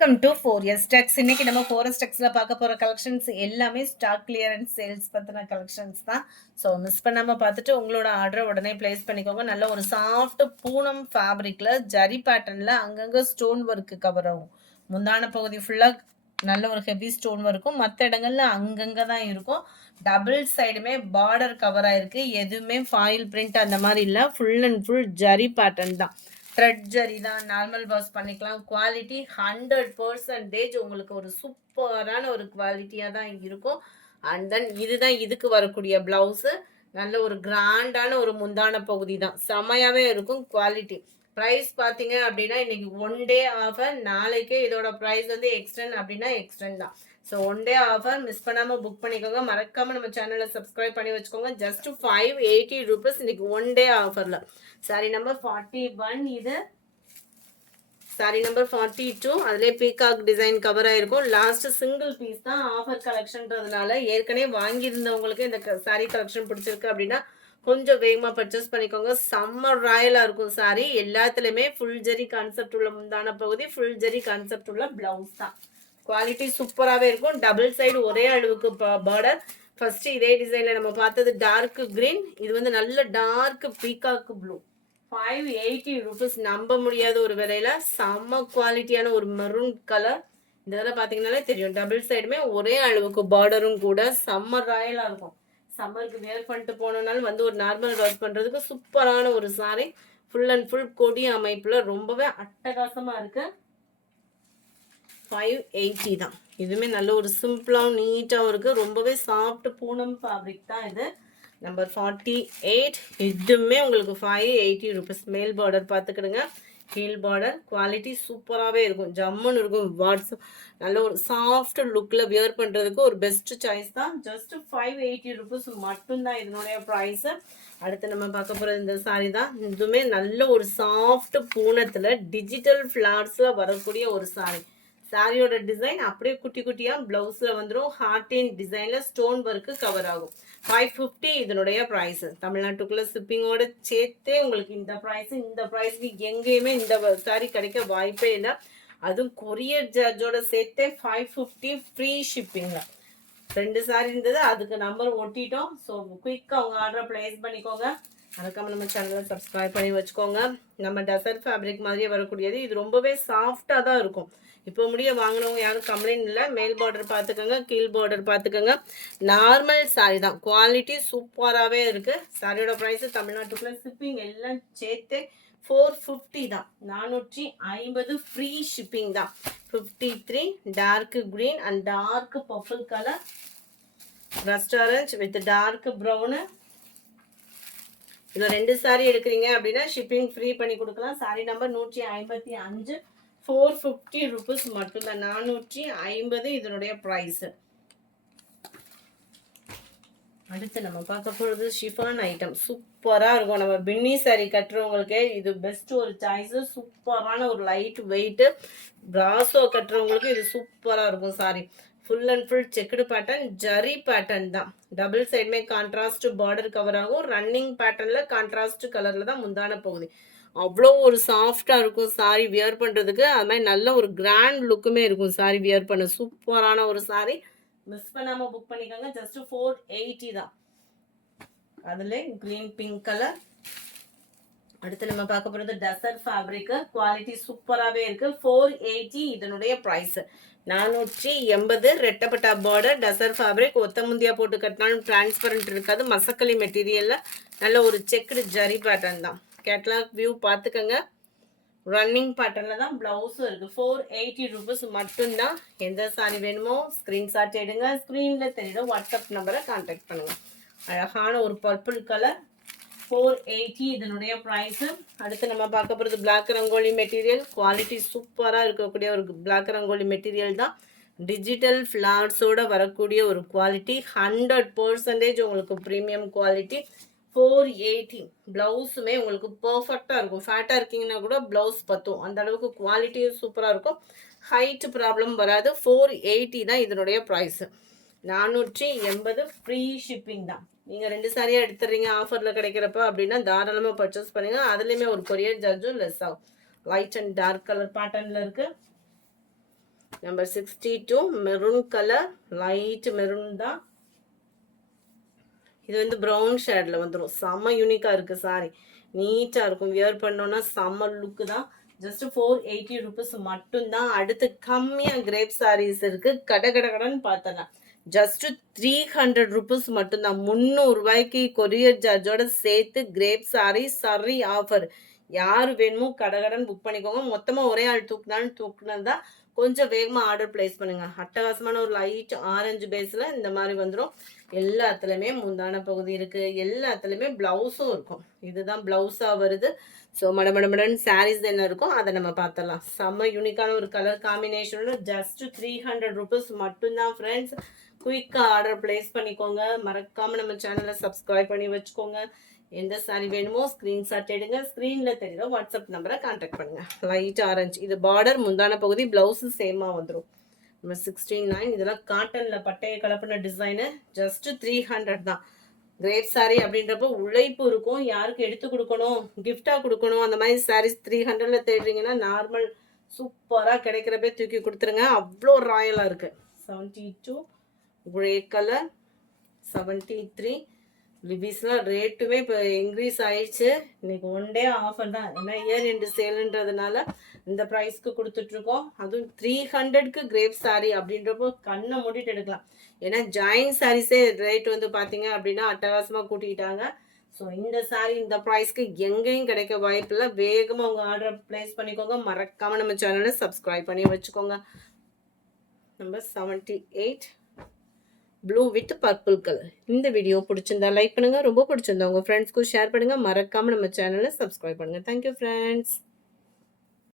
Welcome to 4S Techs. இன்னைக்கு நம்ம 4S Techsல பார்க்க போற கலெக்ஷன்ஸ் எல்லாமே ஸ்டாக் கிளியரன்ஸ் சேல்ஸ் பத்தின கலெக்ஷன்ஸ் தான். ஸோ மிஸ் பண்ணாம பார்த்துட்டு உங்களோட ஆர்டரை உடனே பிளேஸ் பண்ணிக்கோங்க. நல்ல ஒரு சாஃப்ட் பூனம் ஃபேப்ரிக்ல ஜரி பேட்டர்ன்ல அங்கங்க ஸ்டோன் ஒர்க்கு கவர் ஆகும். முந்தான பகுதி ஃபுல்லா நல்ல ஒரு ஹெவி ஸ்டோன் ஒர்க்கும், மற்ற இடங்கள்ல அங்கங்க தான் இருக்கும். டபுள் சைடுமே பார்டர் கவர் ஆயிருக்கு. எதுவுமே ஃபாயில் பிரிண்ட் அந்த மாதிரி இல்லை. Full and full zari pattern தான். த்ரெட் ஜரி தான். நார்மல் வாஷ் பண்ணிக்கலாம். குவாலிட்டி 100% உங்களுக்கு ஒரு சூப்பரான ஒரு குவாலிட்டியாக தான் இருக்கும். அண்ட் தென் இதுதான் இதுக்கு வரக்கூடிய பிளவுஸு. நல்ல ஒரு கிராண்டான ஒரு முந்தான பகுதி தான். செமையாகவே இருக்கும் குவாலிட்டி. ப்ரைஸ் பார்த்தீங்க அப்படின்னா இன்னைக்கு ஒன் டே ஆஃபர். நாளைக்கே இதோட ப்ரைஸ் வந்து எக்ஸ்டெண்ட் அப்படின்னா எக்ஸ்டெண்ட் தான். So one day offer miss பண்ணாமல் புக் பண்ணிக்கோங்க. மறக்காமல் நம்ம சேனலை சப்ஸ்கிரைப் பண்ணி வச்சுக்கோங்க. ஜஸ்ட் 580 ரூபீஸ் இன்னைக்கு ஒன் டே ஆஃபரில். Sorry number 41. இது சாரி நம்பர் 42. அதுலேயே பீகாக் டிசைன் கவர் ஆயிருக்கும். லாஸ்ட் சிங்கிள் பீஸ் தான் ஆஃபர் கலெக்ஷன்றதுனால ஏற்கனவே வாங்கியிருந்தவங்களுக்கு இந்த சாரி கலெக்ஷன் பிடிச்சிருக்கு அப்படின்னா கொஞ்சம் வேகமாக பர்ச்சேஸ் பண்ணிக்கோங்க. செம்ம ராயலாக இருக்கும் சாரி. எல்லாத்துலேயுமே ஃபுல் ஜெரி கான்செப்ட் உள்ள முந்தான பகுதி, ஃபுல் ஜெரி கான்செப்ட் உள்ள பிளவுஸ் தான். குவாலிட்டி சூப்பராகவே இருக்கும். டபுள் சைடு ஒரே அளவுக்கு பார்டர். ஃபர்ஸ்ட் இதே டிசைனில் நம்ம பார்த்தது டார்க் கிரீன். இது வந்து நல்ல டார்க் பீகாக் ப்ளூ. 580 ரூபீஸ். நம்ப முடியாத ஒரு விலையில செம்ம குவாலிட்டியான ஒரு மெரூன் கலர். இந்த இதில் பார்த்தீங்கன்னாலே தெரியும். டபுள் சைடுமே ஒரே அளவுக்கு பார்டரும் கூட செம்ம ராயலாக இருக்கும். சம்மருக்கு வேர் பண்ணிட்டு போனோம்னாலும் வந்து ஒரு நார்மல் ஒர்க் பண்ணுறதுக்கு சூப்பரான ஒரு சாரி. ஃபுல் அண்ட் ஃபுல் கொடி அமைப்பில் ரொம்பவே அட்டகாசமாக இருக்கு. 580 தான். இதுவுமே நல்ல ஒரு சிம்பிளாகவும் நீட்டாகவும் இருக்குது. ரொம்பவே சாஃப்ட் பூனம் ஃபேப்ரிக் தான் இது. நம்பர் 48. இதுவுமே உங்களுக்கு 580 ரூபீஸ். மேல் பார்டர் பார்த்துக்கிடுங்க. கீழ் பார்டர் குவாலிட்டி சூப்பராகவே இருக்கும். ஜம்முன்னு இருக்கும். வாட்ஸ்அப் நல்ல ஒரு சாஃப்ட் லுக்கில் வியர் பண்ணுறதுக்கு ஒரு பெஸ்ட் சாய்ஸ் தான். ஜஸ்ட் 580 ரூபீஸ் மட்டும்தான் இதனுடைய ப்ரைஸு. அடுத்து நம்ம பார்க்க போகிறது இந்த சாரி தான். இதுவுமே நல்ல ஒரு சாஃப்ட் பூனத்தில் டிஜிட்டல் ஃப்ளார்ஸில் வரக்கூடிய ஒரு சாரி. சாரியோட டிசைன் அப்படியே குட்டி குட்டியாக ப்ளவுஸில் வந்துடும். ஹார்டின் டிசைனில் ஸ்டோன் ஒர்க்கு கவர் ஆகும். 550 இதனுடைய ப்ரைஸு. தமிழ்நாட்டுக்குள்ளே ஷிப்பிங்கோட சேர்த்தே உங்களுக்கு இந்த ப்ரைஸு. இந்த ப்ரைஸ்க்கு எங்கேயுமே இந்த சாரி கிடைக்க வாய்ப்பே இல்லை. அதுவும் கொரியர் சார்ஜோட சேர்த்தே 550 ஃப்ரீ ஷிப்பிங்கில். 2 சாரி இருந்தது, அதுக்கு நம்பர் ஒட்டிட்டோம். ஸோ குயிக்காக அவங்க ஆர்டரை ப்ளேஸ் பண்ணிக்கோங்க. மறக்காம நம்ம சேனலை சப்ஸ்கிரைப் பண்ணி வச்சுக்கோங்க. நம்ம டெசர்ட் ஃபேப்ரிக் மாதிரியே வரக்கூடியது. இது ரொம்பவே சாஃப்டாக தான் இருக்கும். இப்போ முடிய வாங்கினவங்க யாரும் கம்ப்ளைண்ட் இல்லை. மேல் பார்டர் பார்த்துக்கோங்க, கீழ் பார்டர் பார்த்துக்கோங்க. நார்மல் சாரி தான். குவாலிட்டி சூப்பராகவே இருக்குது. சாரியோட ப்ரைஸு தமிழ்நாட்டுக்குள்ளே ஷிப்பிங் எல்லாம் சேர்த்து 450 தான். 450 ஃப்ரீ ஷிப்பிங் தான். 53 dark green and dark purple colour, rust orange with dark brown. இதில் 2 சாரி எடுக்கிறீங்க அப்படின்னா ஷிப்பிங் ஃப்ரீ பண்ணி கொடுக்கலாம். Sorry number 155. 450 ரூபீஸ் மட்டும்தான். 450 இதனுடைய ப்ரைஸு. அடுத்து நம்ம பார்க்க போகிறது ஷிஃபான் ஐட்டம். சூப்பராக இருக்கும். நம்ம பின்னி சாரி கட்டுறவங்களுக்கு இது பெஸ்ட் ஒரு சாய்ஸு. சூப்பரான ஒரு லைட் வெயிட்டு. பிராசோ கட்டுறவங்களுக்கு இது சூப்பராக இருக்கும் sorry. Full and full checked pattern, zari pattern தான். டபுள் சைடுமே கான்ட்ராஸ்ட் பார்டர் கவர் ஆகும். ரன்னிங் பேட்டர்னில் கான்ட்ராஸ்ட் கலரில் தான் முந்தான போகுது. அவ்வளோ ஒரு சாஃப்டாக இருக்கும் சாரி வியர் பண்ணுறதுக்கு. அது மாதிரி நல்ல ஒரு கிராண்ட் லுக்குமே இருக்கும் சாரி வியர் பண்ண. சூப்பரான ஒரு சாரி. மிஸ் பண்ணாமல் புக் பண்ணிக்கோங்க. ஜஸ்ட் 480 தான். அதில் கிரீன் பிங்க் கலர். அடுத்து நம்ம பார்க்க போகிறது டெசர்ட் ஃபேப்ரிக்கு. குவாலிட்டி சூப்பராகவே இருக்குது. 480 இதனுடைய ப்ரைஸு. 480. ரெட்டப்பட்டா பார்டர், டெசர்ட் ஃபேப்ரிக். ஒத்த முந்தியா போட்டு கட்டினாலும் டிரான்ஸ்பரண்ட் இருக்காது. மசக்களி மெட்டீரியலில் நல்ல ஒரு செக்குடு ஜரி பேட்டர்ன் தான். கேட்லாக் வியூ பார்த்துக்கோங்க. ரன்னிங் பேட்டர்னில் தான் ப்ளவுஸும் இருக்குது. 480 ரூபீஸ் மட்டும்தான். எந்த சாரி வேணுமோ ஸ்க்ரீன்ஷாட் எடுங்க. ஸ்க்ரீனில் தெரியுற வாட்ஸ்அப் நம்பரை கான்டாக்ட் பண்ணுங்கள். அழகான ஒரு பர்பிள் கலர். 480 இதனுடைய ப்ரைஸு. அடுத்து நம்ம பார்க்க போகிறது பிளாக் ரங்கோலி மெட்டீரியல். குவாலிட்டி சூப்பராக இருக்கக்கூடிய ஒரு பிளாக் ரங்கோலி மெட்டீரியல் தான். டிஜிட்டல் ஃப்ளார்ஸோடு வரக்கூடிய ஒரு குவாலிட்டி. 100% உங்களுக்கு ப்ரீமியம் குவாலிட்டி. 480. ப்ளவுஸுமே உங்களுக்கு பர்ஃபெக்டாக இருக்கும். ஃபேட்டாக இருக்கீங்கன்னா கூட ப்ளவுஸ் பற்றும். அந்த அளவுக்கு குவாலிட்டியும் சூப்பராக இருக்கும். ஹைட் ப்ராப்ளம் வராது. 480 தான் இதனுடைய ப்ரைஸு. 480 ஃப்ரீ ஷிப்பிங் தான். நீங்கள் 2 சாரியாக எடுத்துடுறீங்க ஆஃபரில் கிடைக்கிறப்ப அப்படின்னா தாராளமாக பர்ச்சேஸ் பண்ணுங்கள். அதுலேயுமே ஒரு கொரியர் சார்ஜும் லெஸ் ஆகும். லைட் அண்ட் டார்க் கலர் பேட்டர்னில் இருக்குது. Number 62 maroon colour, light maroon தான். இது வந்து ப்ரௌன் ஷேடில் வந்துடும். செம்ம யூனிக்காக இருக்குது சாரி. நீட்டாக இருக்கும். வியர் பண்ணோன்னா செம்ம லுக்கு தான். ஜஸ்ட் 480 ருபீஸ் மட்டும்தான். அடுத்து கம்மியாக கிரேப் சாரீஸ் இருக்குது. கடன் பார்த்தலாம். ஜஸ்ட் 300 ருபீஸ் மட்டும்தான். 300 ரூபாய்க்கு கொரியர் சார்ஜோட சேர்த்து கிரேப் சாரி சரி ஆஃபர். யார் வேணுமோ கடன் புக் பண்ணிக்கோங்க. மொத்தமாக ஒரே ஆள் தூக்குனது தான். கொஞ்சம் வேகமாக ஆர்டர் பிளேஸ் பண்ணுங்க. அட்டகாசமான ஒரு லைட் ஆரஞ்சு பேஸில் இந்த மாதிரி வந்துடும். எல்லாத்துலேயுமே முந்தான பகுதி இருக்குது. எல்லாத்துலேயுமே ப்ளவுஸும் இருக்கும். இதுதான் ப்ளவுஸாக வருது. ஸோ மடமடமடன் சாரீஸ் என்ன இருக்கும் அதை நம்ம பார்த்துடலாம். செம்ம யூனிக்கான ஒரு கலர் காம்பினேஷனோட ஜஸ்ட் 300 ருபீஸ் மட்டும்தான் ஃப்ரெண்ட்ஸ். குயிக்காக ஆர்டர் பிளேஸ் பண்ணிக்கோங்க. மறக்காமல் நம்ம சேனலை சப்ஸ்கிரைப் பண்ணி வச்சுக்கோங்க. எந்த சாரி வேணுமோ ஸ்க்ரீன்ஷாட் எடுங்க. ஸ்க்ரீனில் தெரியுற வாட்ஸ்அப் நம்பரை கான்டாக்ட் பண்ணுங்கள். லைட் ஆரஞ்சு இது பார்டர், முந்தான பகுதி, ப்ளவுஸு சேமாக வந்துடும். நம்ம 69 இதெல்லாம் காட்டனில் பட்டையை கலப்பின டிசைனு. ஜஸ்ட் 300 தான். கிரேப் சாரி அப்படின்றப்போ உழைப்பு இருக்கும். யாருக்கு எடுத்து கொடுக்கணும், கிஃப்டாக கொடுக்கணும், அந்த மாதிரி சாரீஸ் 300ல் தேடுறீங்கன்னா நார்மல் சூப்பராக கிடைக்கிறப்பே தூக்கி கொடுத்துருங்க. அவ்வளோ ராயலாக இருக்குது. 72 கிரே கலர், 73 லிபீஸ்லாம் ரேட்டுமே இப்போ இன்க்ரீஸ் ஆயிடுச்சு. இன்னைக்கு ஒன் டே ஆஃபர் தான். ஏன்னா இயர் எண்டு சேலுன்றதுனால இந்த ப்ரைஸ்க்கு கொடுத்துட்ருக்கோம். அதுவும் 300க்கு கிரேப் சாரி அப்படின்றப்போ கண்ணை மூடிட்டு எடுக்கலாம். ஏன்னா ஜாயின் சாரீஸே ரேட் வந்து பார்த்தீங்க அப்படின்னா அட்டகாசமாக கூட்டிக்கிட்டாங்க. ஸோ இந்த சாரீ இந்த ப்ரைஸ்க்கு எங்கேயும் கிடைக்க வாய்ப்பில்லை. வேகமாக உங்கள் ஆர்டரை ப்ளேஸ் பண்ணிக்கோங்க. மறக்காமல் நம்ம சேனலை சப்ஸ்கிரைப் பண்ணி வச்சுக்கோங்க. Number 78 blue with purple colour. இந்த வீடியோ பிடிச்சிருந்தா லைக் பண்ணுங்கள். ரொம்ப பிடிச்சிருந்தா உங்கள் ஃப்ரெண்ட்ஸ்க்கும் ஷேர் பண்ணுங்கள். மறக்காமல் நம்ம சேனலை சப்ஸ்கிரைப் பண்ணுங்கள். Thank you friends.